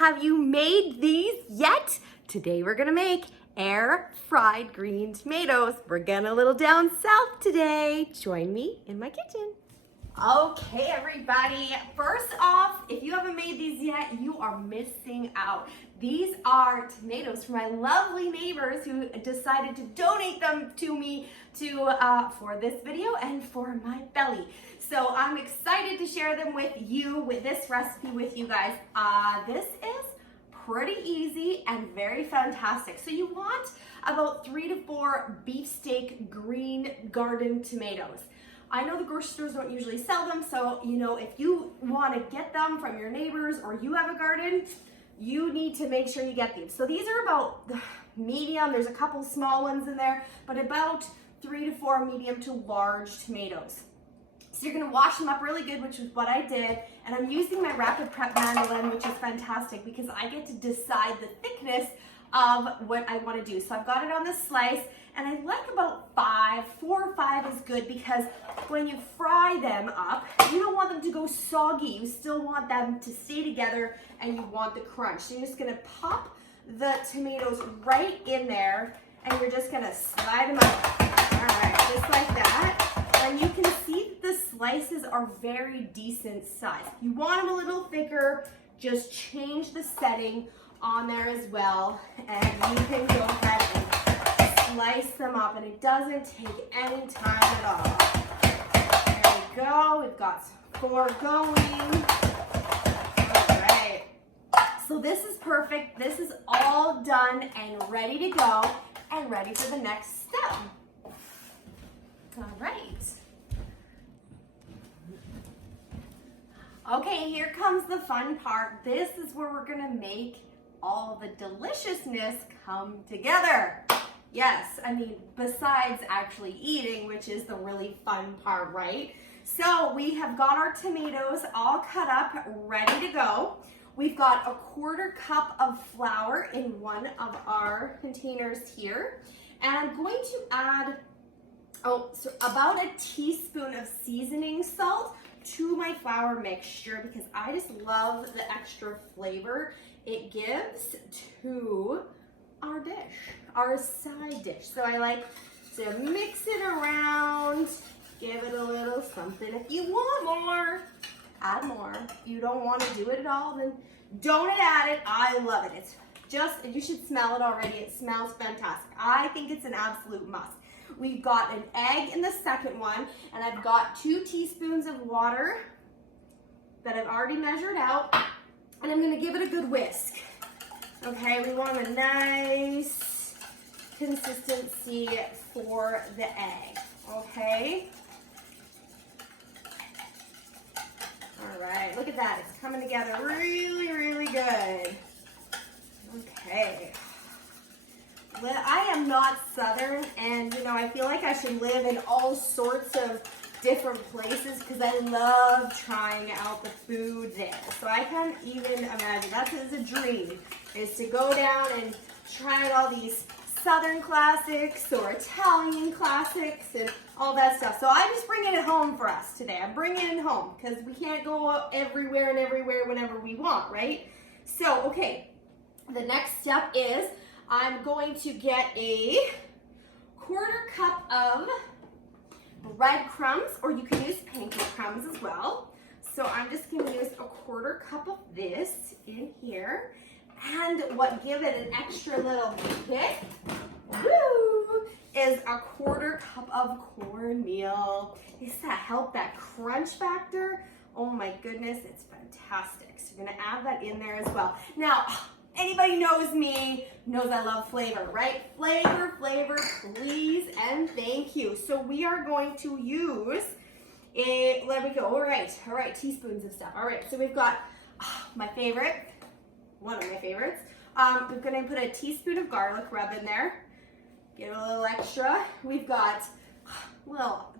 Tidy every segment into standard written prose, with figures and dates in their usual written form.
Have you made these yet? Today we're gonna make air fried green tomatoes. We're going a little down south today. Join me in my kitchen. Okay, everybody. First off, if you haven't made these yet, you are missing out. These are tomatoes from my lovely neighbors who decided to donate them to me for this video and for my belly. So I'm excited to share them with you, with this recipe with you guys. This is pretty easy and very fantastic. So you want about 3 to 4 beefsteak green garden tomatoes. I know the grocery stores don't usually sell them, so if you want to get them from your neighbors or you have a garden, you need to make sure you get these. So these are about medium. There's a couple small ones in there, but about 3 to 4 medium to large tomatoes. So you're gonna wash them up really good, which is what I did. And I'm using my Rapid Prep Mandolin, which is fantastic because I get to decide the thickness of what I wanna do. So I've got it on this slice, and I like about 4 or 5 is good because when you fry them up, you don't want them to go soggy. You still want them to stay together and you want the crunch. So you're just gonna pop the tomatoes right in there and you're just gonna slide them up. All right, just like that. And you can see that the slices are very decent size. If you want them a little thicker, just change the setting on there as well. And you can go ahead and slice them up, and it doesn't take any time at all. There we go. We've got 4 going. All right. So this is perfect. This is all done and ready to go and ready for the next step. All right. Okay, here comes the fun part. This is where we're gonna make all the deliciousness come together. Yes, I mean, besides actually eating, which is the really fun part, right? So we have got our tomatoes all cut up, ready to go. We've got a 1/4 cup of flour in one of our containers here. And I'm going to add about a teaspoon of seasoning salt to my flour mixture because I just love the extra flavor it gives to our dish, our side dish. So I like to mix it around, give it a little something. If you want more, add more. If you don't want to do it at all, then don't add it. I love it. It's just, you should smell it already. It smells fantastic. I think it's an absolute must. We've got an egg in the second one, and I've got 2 teaspoons of water that I've already measured out, and I'm gonna give it a good whisk. Okay, we want a nice consistency for the egg, okay? All right, look at that, it's coming together really, really good. Okay. Well, I am not Southern, and I feel like I should live in all sorts of different places because I love trying out the food there. So I can't even imagine. That's a dream, is to go down and try out all these Southern classics or Italian classics and all that stuff. So I'm just bringing it home for us today. I'm bringing it home because we can't go everywhere and everywhere whenever we want, right? So, okay, the next step is I'm going to get a 1/4 cup of breadcrumbs, or you can use pancake crumbs as well. So I'm just going to use a 1/4 cup of this in here. And what give it an extra little kick, woo, is a 1/4 cup of cornmeal. Does that help that crunch factor? Oh my goodness, it's fantastic. So you're going to add that in there as well. Now, anybody knows me, knows I love flavor, right? Flavor, flavor, please, and thank you. So we are going to use let me go, all right, teaspoons of stuff. All right, so we've got my favorite, one of my favorites. We're gonna put a teaspoon of garlic rub in there, get a little extra. We've got,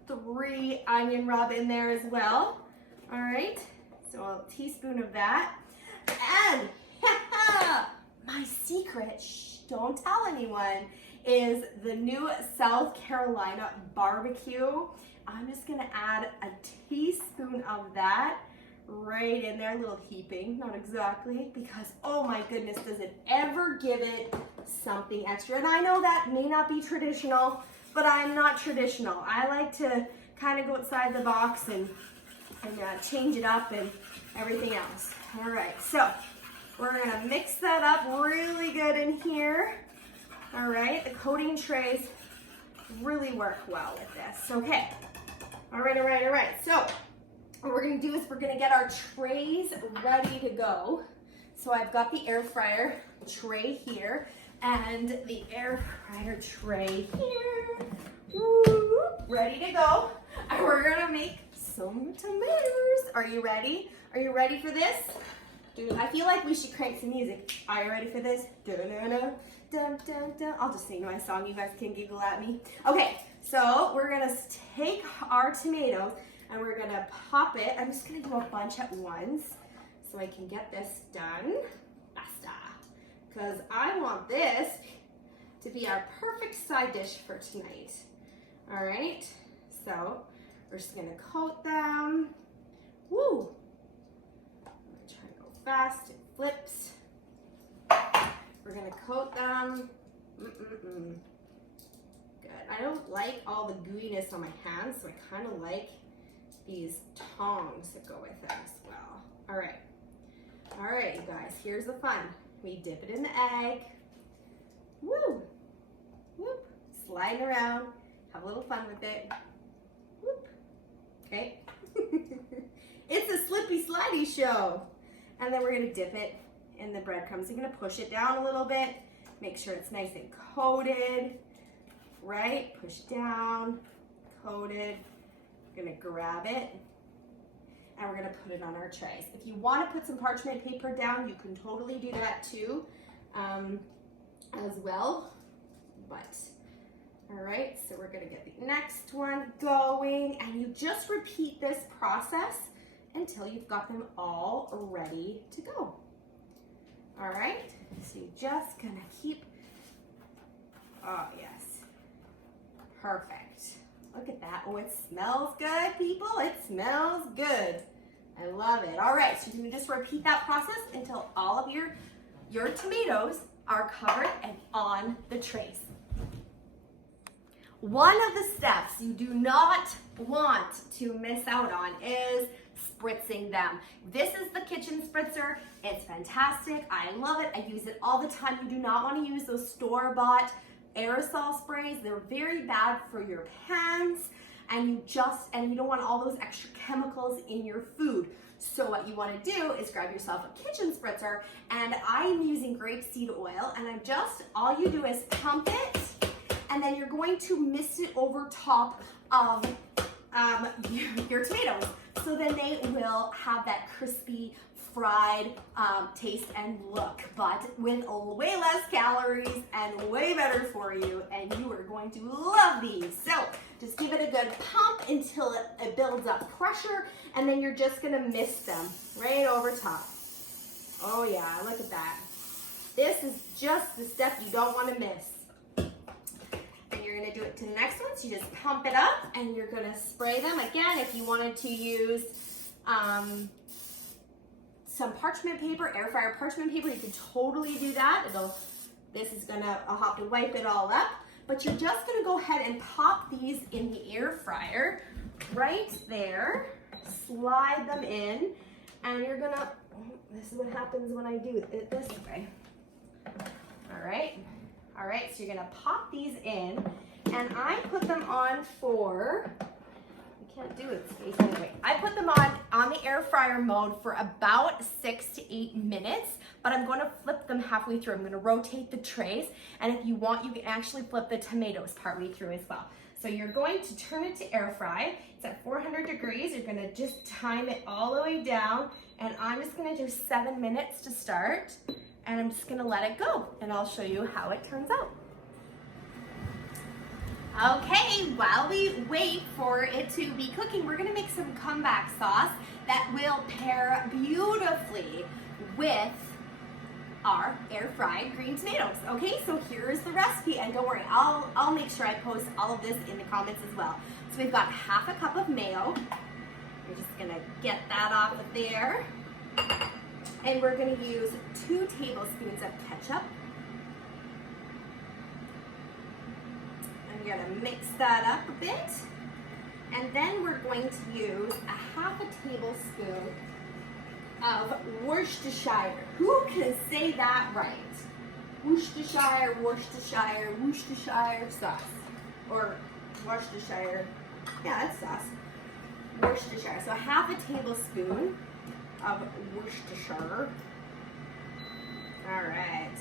3 onion rub in there as well. All right, so a teaspoon of that. And my secret, don't tell anyone, is the new South Carolina barbecue. I'm just gonna add a teaspoon of that right in there, a little heaping, not exactly, because oh my goodness, does it ever give it something extra. And I know that may not be traditional, but I'm not traditional. I like to kind of go outside the box and change it up and everything else. All right, so we're gonna mix that up really good in here. All right, the coating trays really work well with this. Okay, all right. So what we're gonna do is we're gonna get our trays ready to go. So I've got the air fryer tray here and the air fryer tray here. Woo, ready to go. And we're gonna make some tomatoes. Are you ready? Are you ready for this? Dude, I feel like we should crank some music. Are you ready for this? Dun, dun, dun. I'll just sing my song. You guys can giggle at me. Okay, so we're gonna take our tomatoes and we're gonna pop it. I'm just gonna do a bunch at once so I can get this done faster. Because I want this to be our perfect side dish for tonight. All right, so we're just gonna coat them. Woo! I'm gonna try to go fast, it flips. We're gonna coat them. Good. I don't like all the gooiness on my hands, so I kind of like these tongs that go with it as well. All right, you guys, here's the fun. We dip it in the egg. Woo! Whoop! Sliding around, have a little fun with it. Whoop! Okay. It's a slippy slidey show. And then we're gonna dip it in the breadcrumbs. You're gonna push it down a little bit, make sure it's nice and coated, right? Push down, coated. We're gonna grab it and we're gonna put it on our trays. If you wanna put some parchment paper down, you can totally do that too, as well. But, all right, so we're gonna get the next one going and you just repeat this process until you've got them all ready to go. All right, so you're just gonna keep, oh yes, perfect. Look at that, oh it smells good, people, it smells good. I love it. All right, so you can just repeat that process until all of your tomatoes are covered and on the trays. One of the steps you do not want to miss out on is spritzing them. This is the kitchen spritzer. It's fantastic. I love it. I use it all the time. You do not want to use those store-bought aerosol sprays. They're very bad for your pans and you don't want all those extra chemicals in your food. So what you want to do is grab yourself a kitchen spritzer, and I'm using grapeseed oil, and all you do is pump it, and then you're going to mist it over top of your tomatoes. So then they will have that crispy, fried taste and look, but with way less calories and way better for you, and you are going to love these. So just give it a good pump until it builds up pressure, and then you're just gonna mist them right over top. Oh yeah, look at that. This is just the step you don't wanna miss. And you're gonna do it to the next one, so you just pump it up, and you're gonna spray them. Again, if you wanted to use some parchment paper, air fryer parchment paper, you can totally do that. I'll have to wipe it all up, but you're just gonna go ahead and pop these in the air fryer right there, slide them in, and you're gonna, this is what happens when I do it this way. All right, so you're gonna pop these in, and I put them on for, can't do it space anyway. I put them on the air fryer mode for about 6 to 8 minutes, but I'm going to flip them halfway through. I'm going to rotate the trays, and if you want, you can actually flip the tomatoes partway through as well. So you're going to turn it to air fry. It's at 400 degrees. You're going to just time it all the way down, and I'm just going to do 7 minutes to start, and I'm just going to let it go, and I'll show you how it turns out. Okay, while we wait for it to be cooking, we're gonna make some comeback sauce that will pair beautifully with our air-fried green tomatoes. Okay, so here's the recipe, and don't worry, I'll make sure I post all of this in the comments as well. So we've got half a cup of mayo. We're just gonna get that off of there. And we're gonna use 2 tablespoons of ketchup. I'm gonna mix that up a bit. And then we're going to use a 1/2 tablespoon of Worcestershire. Who can say that right? Worcestershire sauce. Or Worcestershire, yeah, that's sauce. Worcestershire, so 1/2 tablespoon of Worcestershire. All right,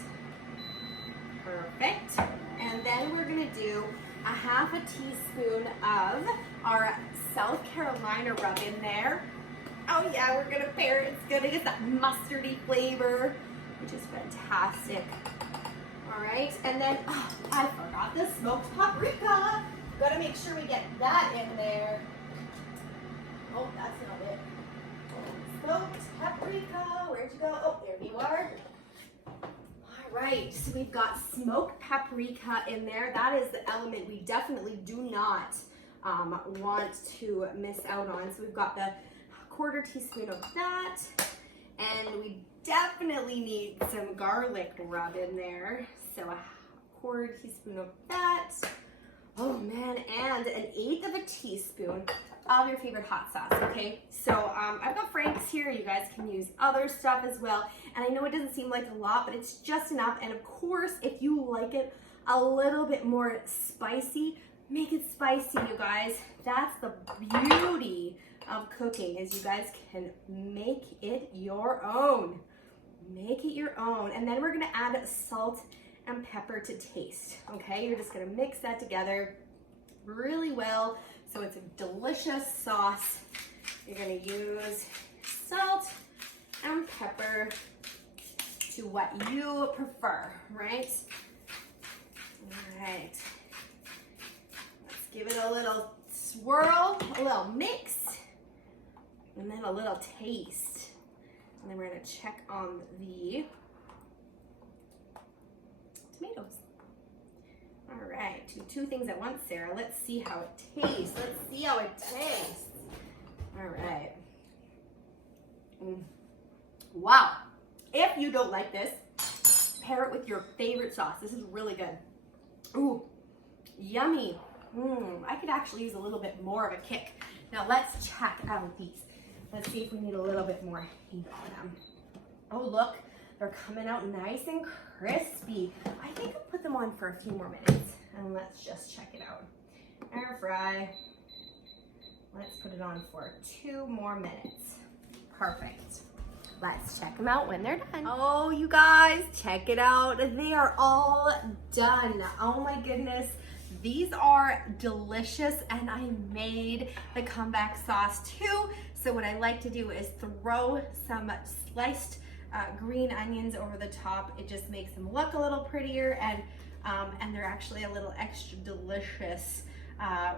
perfect. And then we're gonna do a 1/2 teaspoon of our South Carolina rub in there. Oh yeah, we're gonna pair it. It's gonna get that mustardy flavor, which is fantastic. All right, and then, oh, I forgot the smoked paprika. Gotta make sure we get that in there. Oh, that's not it. Smoked paprika, where'd you go? Oh, there you are. All right, so we've got smoked paprika in there. That is the element we definitely do not want to miss out on. So we've got the 1/4 teaspoon of that, and we definitely need some garlic rub in there. So a 1/4 teaspoon of that. Oh man, and an 1/8 teaspoon of your favorite hot sauce, okay? So I've got Frank's here. You guys can use other stuff as well. And I know it doesn't seem like a lot, but it's just enough. And of course, if you like it a little bit more spicy, make it spicy, you guys. That's the beauty of cooking, is you guys can make it your own. Make it your own. And then we're gonna add salt and pepper to taste, okay? You're just gonna mix that together really well so it's a delicious sauce. You're gonna use salt and pepper to what you prefer, right? All right. Let's give it a little swirl, a little mix, and then a little taste. And then we're gonna check on the tomatoes. All right, two things at once, Sarah. Let's see how it tastes. Let's see how it tastes. All right. Wow. If you don't like this, pair it with your favorite sauce. This is really good. Ooh, yummy. I could actually use a little bit more of a kick. Now let's check out these. Let's see if we need a little bit more heat on them. Oh, look, they're coming out nice and crispy. I think I'll put them on for a few more minutes, and let's just check it out. Air fry. Let's put it on for 2 more minutes. Perfect. Let's check them out when they're done. Oh, you guys, check it out. They are all done. Oh my goodness. These are delicious, and I made the comeback sauce too. So what I like to do is throw some sliced green onions over the top. It just makes them look a little prettier, and they're actually a little extra delicious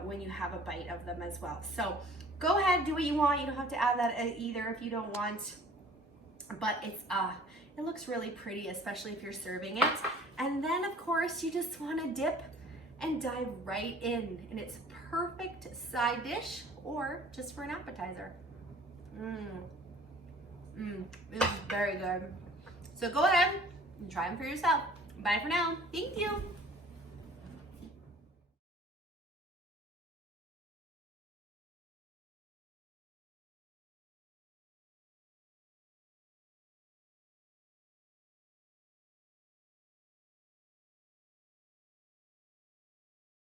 when you have a bite of them as well. So go ahead, do what you want. You don't have to add that either if you don't want, but it looks really pretty, especially if you're serving it. And then of course you just want to dip and dive right in, and it's perfect side dish or just for an appetizer. This is very good. So go ahead and try them for yourself. Bye for now. Thank you.